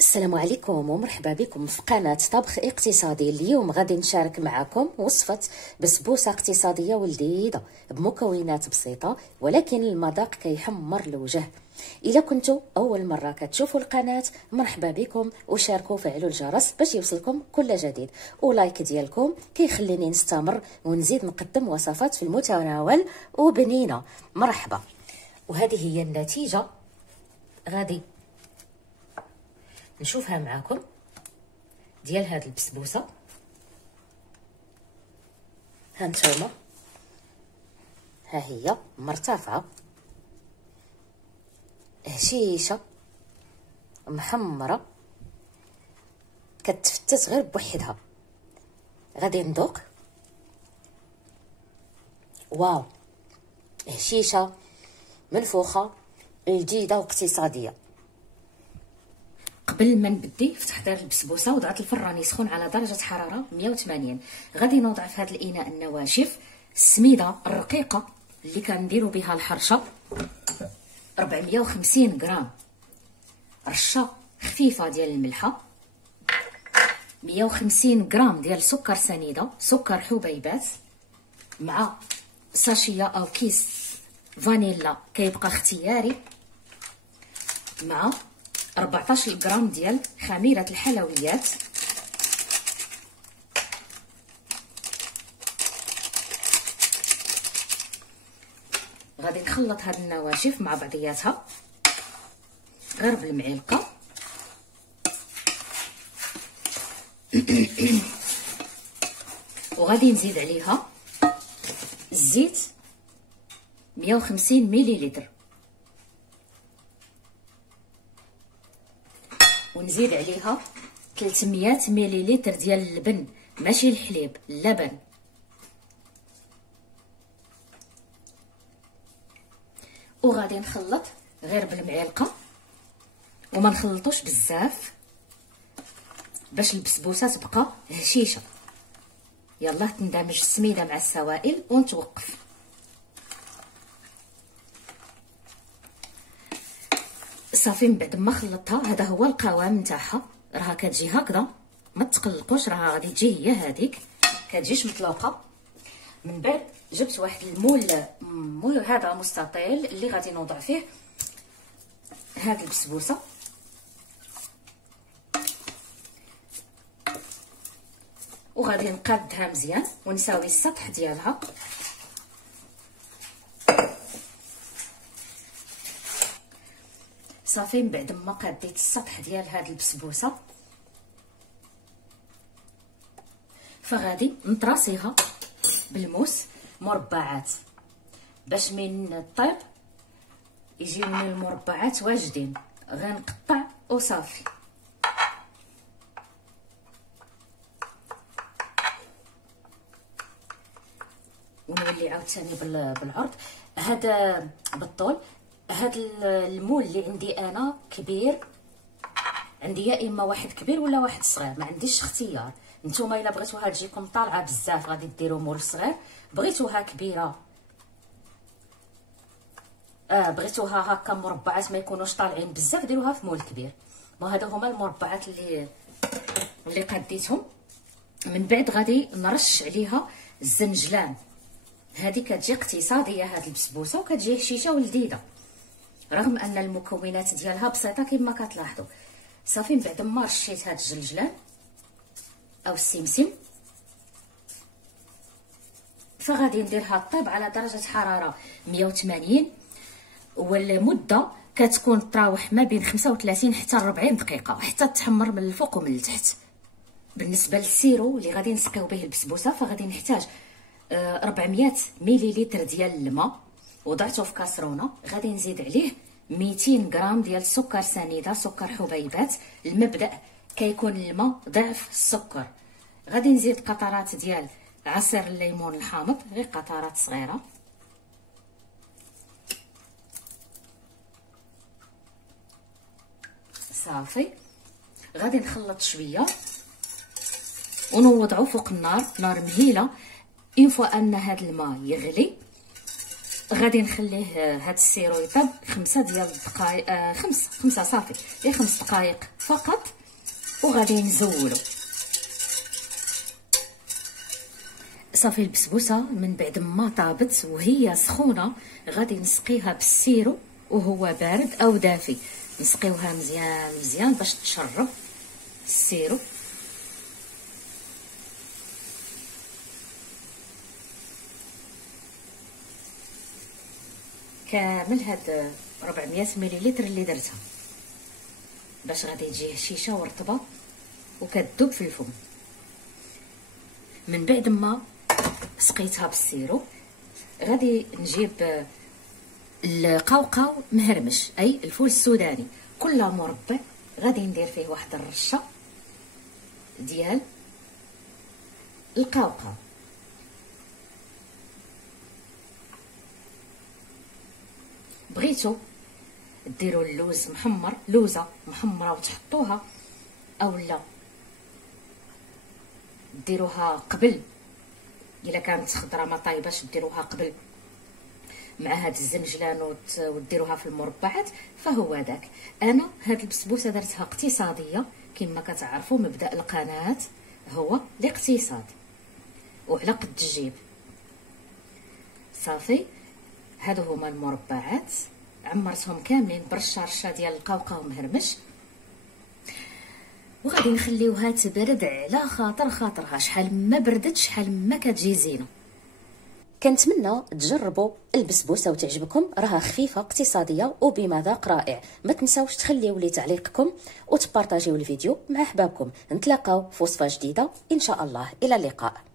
السلام عليكم ومرحبا بكم في قناة طبخ اقتصادي. اليوم غادي نشارك معكم وصفة بسبوسة اقتصادية ولذيذة بمكونات بسيطة ولكن المذاق كيحمر الوجه. إلا كنتوا أول مرة كتشوفوا القناة مرحبا بكم، وشاركوا وفعلوا الجرس باش يوصلكم كل جديد، ولايك ديالكم كيخليني نستمر ونزيد نقدم وصفات في المتناول وبنينة. مرحبا. وهذه هي النتيجة، غادي نشوفها معاكم ديال هاد البسبوسه. هانتوما ها هي مرتفعه هشيشه محمره كتفتت غير بوحدها. غادي ندوق. واو، هشيشه منفوخه جديده واقتصاديه. قبل ما نبدي في تحضير البسبوسه وضعت الفران يسخن على درجه حراره 180. غادي نوضع في هذا الاناء النواشف السميده الرقيقه اللي كنديروا بها الحرشه 450 غرام، رشه خفيفه ديال الملحه، 150 غرام ديال سكر سنيده سكر حبيبات، مع ساشيه او كيس فانيلا كيبقى اختياري، مع 14 غرام ديال خميره الحلويات، غادي نخلط هاد النواشف مع بعضياتها غير بالمعلقه. وغادي نزيد عليها الزيت 150 مليلتر، ونزيد عليها 300 مليلتر ديال اللبن، ماشي الحليب، اللبن. وغادي نخلط غير بالمعلقه وما نخلطوش بزاف باش البسبوسه تبقى هشيشه. يلا تندمج السميده مع السوائل ونتوقف. صافي من بعد ما خلطتها هذا هو القوام نتاعها، راها كتجي هكذا، ما تقلقوش، راها غادي تجي هي هذيك، كتجيش مطلوقه. من بعد جبت واحد المول هذا مستطيل اللي غادي نوضع فيه هذه البسبوسه، وغادي نقادها مزيان ونساوي السطح ديالها. صافي من بعد ما قاديت السطح ديال هاد البسبوسه فغادي نطراسيها بالموس مربعات باش من الطيب يجيوني المربعات واجدين. غنقطع وصافي. ونولي عاوتاني بالعرض هذا بالطول. هاد المول اللي عندي انا كبير، عندي يا اما واحد كبير ولا واحد صغير، ما عنديش اختيار. نتوما الا بغيتوها تجيكم طالعه بزاف غادي ديروا مول صغير، بغيتوها كبيره بغيتوها هكا مربعات ما يكونوش طالعين بزاف ديروها في مول كبير. وهذا هما المربعات اللي قديتهم. من بعد غادي نرش عليها الزنجلان. هذه كتجي اقتصاديه هاد البسبوسه وكتجي هشيشه ولذيذه رغم ان المكونات ديالها بسيطه كما كتلاحظوا. صافي من بعد ما رشيت هاد الجلجلان او السمسم فغادي نديرها طيب على درجه حراره 180، والمده كتكون تراوح ما بين 35 حتى 40 دقيقه حتى تحمر من الفوق ومن التحت. بالنسبه للسيرو اللي غادي نسقيو به البسبوسه فغادي نحتاج 400 مليلتر ديال الماء وضعته في كاسرونه. غادي نزيد عليه 200 غرام ديال سكر سنيده سكر حبيبات. المبدا كيكون الماء ضعف السكر. غادي نزيد قطرات ديال عصير الليمون الحامض، غير قطرات صغيره. صافي غادي نخلط شويه ونوضعو فوق النار، نار مهيله. اون فوا ان هذا الماء يغلي غادي نخليه هاد السيرو يطيب 5 ديال الدقائق، خمسة صافي، غير 5 دقائق فقط، وغادي نزولو. صافي البسبوسه من بعد ما طابت وهي سخونه غادي نسقيها بالسيرو وهو بارد او دافي، نسقيوها مزيان مزيان باش تشرب السيرو. كامل هاد 400 مليلتر اللي درتها باش غادي تجي هشيشه ورطبه وكتذوب في الفم. من بعد ما سقيتها بالسيرو غادي نجيب القوقاو مهرمش، اي الفول السوداني، كل مربع غادي ندير فيه واحد الرشه ديال القوقاو. بغيتو ديروا اللوز محمر، لوزه محمره وتحطوها، اولا ديروها قبل، الا كانت خضره ما طايباش ديروها قبل مع هاد الزنجلان وديروها في المربعات، فهو داك. انا هاد البسبوسه درتها اقتصاديه كما كتعرفوا، مبدا القناه هو الاقتصاد وعلى قد الجيب. صافي هادو هما المربعات، عمرتهم كاملين برشه رشه ديال القوقاو مهرمش، وغادي نخليوها تبرد على خاطرها، شحال ما بردت شحال ما كتجي زينه. كنتمنى تجربوا البسبوسه وتعجبكم، راها خفيفه اقتصاديه وبمذاق رائع. ما تنساوش تخليو لي تعليقكم وتبارطاجيو الفيديو مع احبابكم. نتلاقاو في وصفه جديده ان شاء الله، الى اللقاء.